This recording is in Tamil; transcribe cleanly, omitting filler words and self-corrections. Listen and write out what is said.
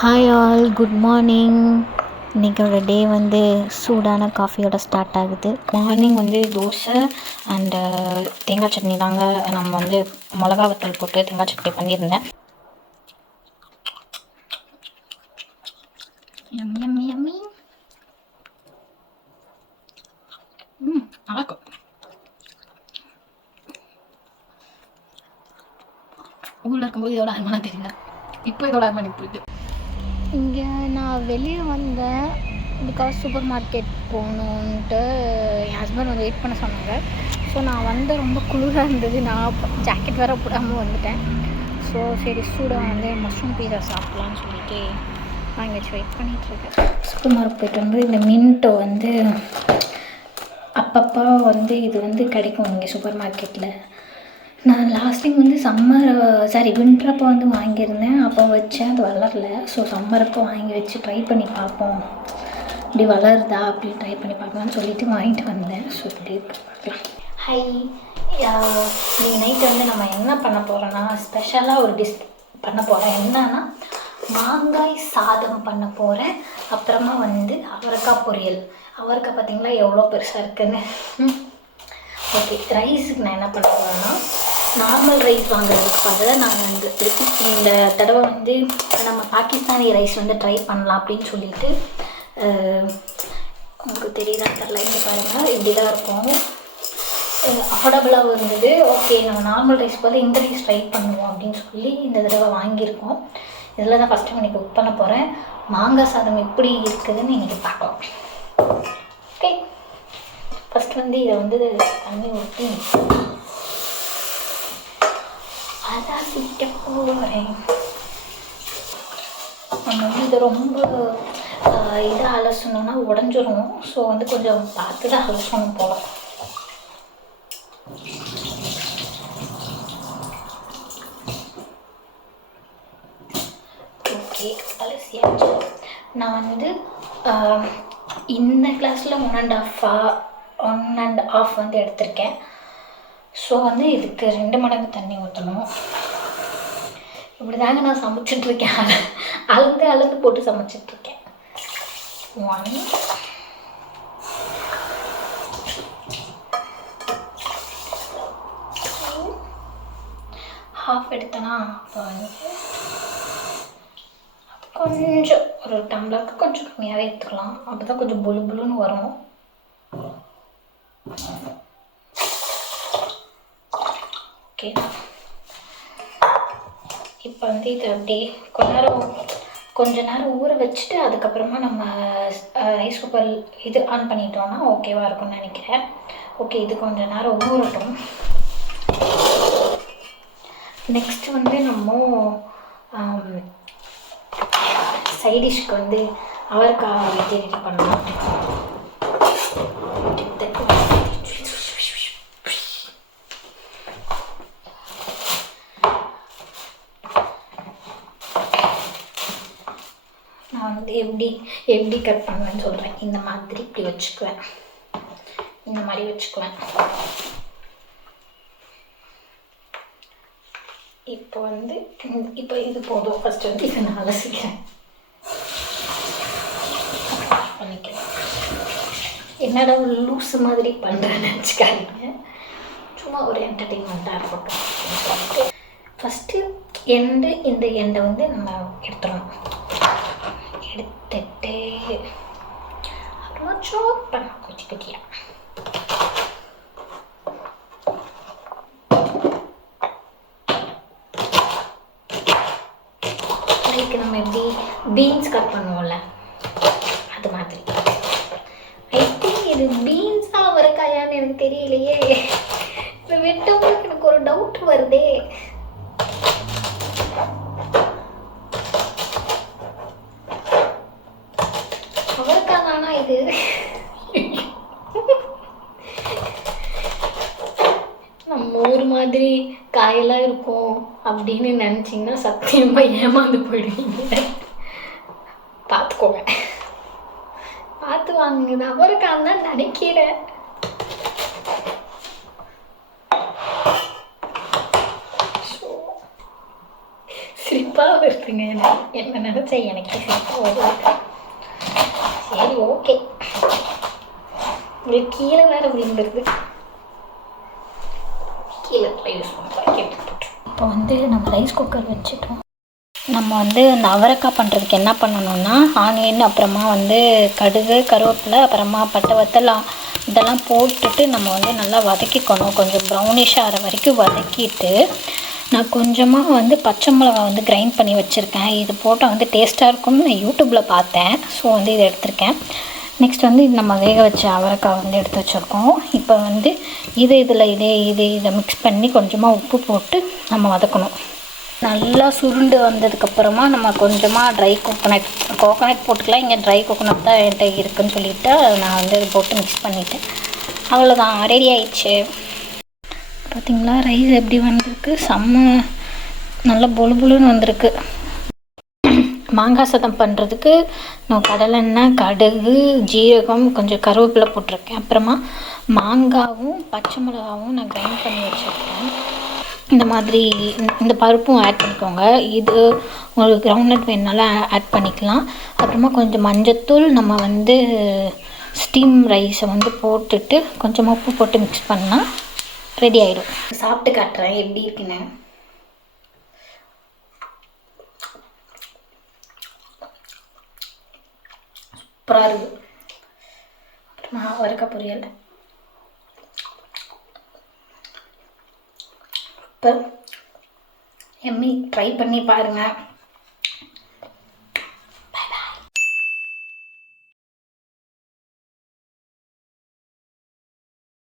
Hi all, good morning. இன்றைக்கோட டே வந்து சூடான காஃபியோட ஸ்டார்ட் ஆகுது. மார்னிங் வந்து தோசை அண்டு தேங்காய் சட்னி தாங்க. நம்ம வந்து மிளகா வத்தல் போட்டு தேங்காய் சட்னி பண்ணியிருந்தேன். நல்லாயிருக்கும். ஊரில் இருக்கும்போது இதோட அருமானம் தெரியல, இப்போ இதோட அருமானம் போயிட்டு. இங்கே நான் வெளியே வந்தேன் பிகாஸ் சூப்பர் மார்க்கெட் போகணுன்ட்டு என் ஹஸ்பண்ட் வந்து வெயிட் பண்ண சொன்னாங்க. ஸோ நான் வந்து ரொம்ப குளிராக இருந்தது, நான் ஜாக்கெட் வேறு போடாமல் வந்துட்டேன். ஸோ சரி சூடாக வந்து மஷ்ரூம் பீஸா சாப்பிட்லான்னு சொல்லிட்டு வாங்கி வச்சு வெயிட் பண்ணிகிட்ருக்கேன். சூப்பர் மார்க்கெட் போய்ட்டு வந்து இந்த மின்ட்டோ வந்து அப்பப்போ வந்து இது வந்து கிடைக்கும் இங்கே சூப்பர் மார்க்கெட்டில். நான் லாஸ்ட் டைம் வந்து வின்டர் அப்போ வந்து வாங்கியிருந்தேன். அப்போ வச்சேன், அது வளரல. ஸோ சம்மர் அப்போ வாங்கி வச்சு ட்ரை பண்ணி பார்ப்போம், இப்படி வளருதா அப்படி ட்ரை பண்ணி பார்க்கலான்னு சொல்லிட்டு வாங்கிட்டு வந்தேன். ஸோ இப்படி பார்க்கலாம். ஹை, இன்னைக்கு நைட்டு வந்து நம்ம என்ன பண்ண போகிறோன்னா ஸ்பெஷலாக ஒரு டிஷ் பண்ண போகிறேன். என்னன்னா மாங்காய் சாதம் பண்ண போகிறேன். அப்புறமா வந்து அவரைக்காய் பொரியல். அவரைக்காய் பார்த்திங்களா எவ்வளோ பெருசாக இருக்குன்னு. ஓகே, ரைஸுக்கு நான் என்ன பண்ண போகிறேன்னா நார்மல் ரைஸ் வாங்குறதுக்கு பதிலாக நான் வந்து இந்த தடவை வந்து நம்ம பாகிஸ்தானி ரைஸ் வந்து ட்ரை பண்ணலாம் அப்படின்னு சொல்லிட்டு, உங்களுக்கு தெரியுதா தெரில, இங்கே பாருங்கள் இப்படி தான் இருக்கும், அஃபோர்டபுளாக இருந்தது. ஓகே, நம்ம நார்மல் ரைஸ் பதில் இந்த ரைஸ் ட்ரை பண்ணுவோம் அப்படின்னு சொல்லி இந்த தடவை வாங்கியிருக்கோம். இதில் தான் ஃபஸ்ட் டைம் இன்றைக்கி குக் பண்ண போகிறேன். மாங்காய் சாதம் எப்படி இருக்குதுன்னு இன்றைக்கி பார்க்கலாம். ஓகே, ஃபஸ்ட் வந்து இதை வந்து தண்ணி ஊற்றி அலசிக்க போகிறேன். நம்ம வந்து இதை ரொம்ப இதாக அலசணுன்னா உடஞ்சிரும். ஸோ வந்து கொஞ்சம் பார்த்து தான் அலசணும் போல. ஓகே, அலசியாச்சு. நான் வந்து இந்த கிளாஸில் 1.5 வந்து எடுத்திருக்கேன். ஸோ வந்து இதுக்கு 2 மடங்கு தண்ணி ஊற்றணும். இப்படி தாங்க நான் சமைச்சிட்ருக்கேன், அளந்து போட்டு சமைச்சிட்ருக்கேன். 1 2 எடுத்தேன்னா அப்போ வந்து கொஞ்சம் ஒரு டம்ளருக்கு கொஞ்சம் கம்மியாகவே எடுத்துக்கலாம். அப்போ தான் கொஞ்சம் புலுன்னு வரும். ஓகே, இப்போ வந்து இதை அப்படியே கொஞ்ச நேரம் ஊற வச்சுட்டு அதுக்கப்புறமா நம்ம ரைஸ் குக்கர் இது ஆன் பண்ணிட்டோன்னா ஓகேவாக இருக்கும்னு நினைக்கிறேன். ஓகே, இது கொஞ்சம் நேரம் ஊறட்டும். நெக்ஸ்ட் வந்து நம்ம சைடிஷ்க்கு வந்து அவரைக்காய் வெட்டி ரெடி பண்ணலாம். நான் வந்து எப்படி கட் பண்ணுவேன்னு சொல்கிறேன். இந்த மாதிரி இப்படி வச்சுக்குவேன், இந்த மாதிரி வச்சுக்குவேன். இப்போ இது போதும். ஃபஸ்ட்டு வந்து இதை நான் அலசிக்கிறேன், பண்ணிக்கிறேன். என்னடா லூஸ் மாதிரி பண்ணுறேன்னு நினச்சிக்காதீங்க, சும்மா ஒரு என்டர்டெயின்மெண்ட்டாக இருக்கட்டும். ஃபஸ்ட்டு இந்த எண்டை வந்து நம்ம எடுத்துடணும். எடுத்துட்டு அப்புறமா சாப் பண்ண குட்டியாக. அதுக்கு நம்ம எப்படி பீன்ஸ் கட் பண்ணுவோம்ல அது மாதிரி. ஐ திங்க் இது பீன்ஸா அவரைக்காயான்னு எனக்கு தெரியலையே. இது வெட்டவும் எனக்கு ஒரு டவுட் வருதே. அவரைக்காய் தானா இது? நம்ம ஊர் மாதிரி காயெல்லாம் இருக்கும் அப்படின்னு நினச்சிங்கன்னா சத்தியமாக ஏமாந்து போயிடுவீங்க. பார்த்துக்கோங்க, பார்த்து வாங்குங்க. அவரைக்காய் தான் நினைக்கிறேன். சிரிப்பு சிரிப்பாக இருக்குங்க. என்ன நினச்சா எனக்கே சிரிப்பாக வருது. சரி ஓகே. உங்களுக்கு கீழே வேறு விழுந்துருது. கீழே யூஸ் பண்ணுறேன். இப்போ வந்து நம்ம ரைஸ் குக்கர் வச்சுட்டோம். நம்ம வந்து அந்த அவரைக்காய் பண்ணுறதுக்கு என்ன பண்ணணும்னா, ஆனியன், அப்புறமா வந்து கடுகு, கருவேப்பிலை, அப்புறமா பட்டை வத்தல் இதெல்லாம் போட்டுட்டு நம்ம வந்து நல்லா வதக்கிக்கணும். கொஞ்சம் ப்ரௌனிஷ் ஆகிற வரைக்கும் வதக்கிட்டு, நான் கொஞ்சமாக வந்து பச்சை மிளகா வந்து கிரைண்ட் பண்ணி வச்சுருக்கேன். இது போட்டால் வந்து டேஸ்ட்டாக இருக்கும்னு நான் யூடியூப்பில் பார்த்தேன். ஸோ வந்து இதை எடுத்திருக்கேன். நெக்ஸ்ட் வந்து இது நம்ம வேக வச்ச அவரைக்காய் வந்து எடுத்து வச்சுருக்கோம். இப்போ வந்து இதை மிக்ஸ் பண்ணி கொஞ்சமாக உப்பு போட்டு நம்ம வதக்கணும். நல்லா சுருண்டு வந்ததுக்கப்புறமா நம்ம கொஞ்சமாக ட்ரை கோகோனட் போட்டுக்கலாம். இங்கே ட்ரை கோகோனட் தான் என்கிட்ட இருக்குதுன்னு சொல்லிவிட்டு நான் வந்து அதை போட்டு மிக்ஸ் பண்ணிவிட்டேன். அவ்வளோதான், ரெடி ஆயிடுச்சு. பார்த்திங்களா ரைஸ் எப்படி வந்திருக்கு? செம்ம நல்லா பொழுன்னு வந்திருக்கு. மாங்காய் சாதம் பண்ணுறதுக்கு நான் கடலெண்ணெய், கடுகு, ஜீரகம், கொஞ்சம் கருவேப்பிலை போட்டிருக்கேன். அப்புறமா மாங்காவும் பச்சை மிளகாவும் நான் கிரைண்ட் பண்ணி வச்சுருக்கேன். இந்த மாதிரி இந்த பருப்பும் ஆட் பண்ணிக்கோங்க. இது உங்களுக்கு கிரவுண்ட்நட் வேணுனாலும் ஆட் பண்ணிக்கலாம். அப்புறமா கொஞ்சம் மஞ்சத்தூள், நம்ம வந்து ஸ்டீம் ரைஸை வந்து போட்டுட்டு கொஞ்சமாக உப்பு போட்டு மிக்ஸ் பண்ணால் ரெடி ஆகிடும். சாப்பிட்டு காட்டுறேன் எப்படி இருக்குன்னு. சூப்பராக இருக்குது. அப்புறமா அவரைக்காய் பொரியல். இப்போ எம்மி ட்ரை பண்ணி பாருங்கள்.